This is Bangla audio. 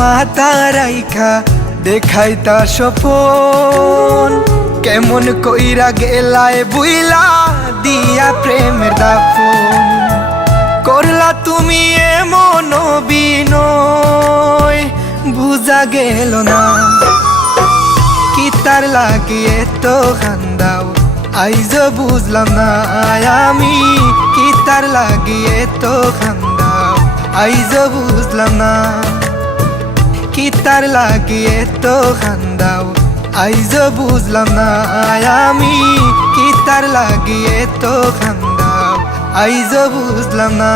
মাথা রাইখা দেখাইতা স্বপন, কেমন কইরা গেলায় বুইলা দিয়া প্রেমের দাফন। করলা তুমি এমন বিনয়, বুঝা গেল না কি তার লাগিয়ে তো খান্দাও, আইজ বুঝলাম না আমি কি তার লাগিয়ে তো খান্দাও, আইজ বুঝলাম না কি তার লাগিয়ে তো খান্দাও, আইজ বুঝলাম না আমি কি তার লাগিয়ে তো খান্দাও, আইজ বুঝলাম না।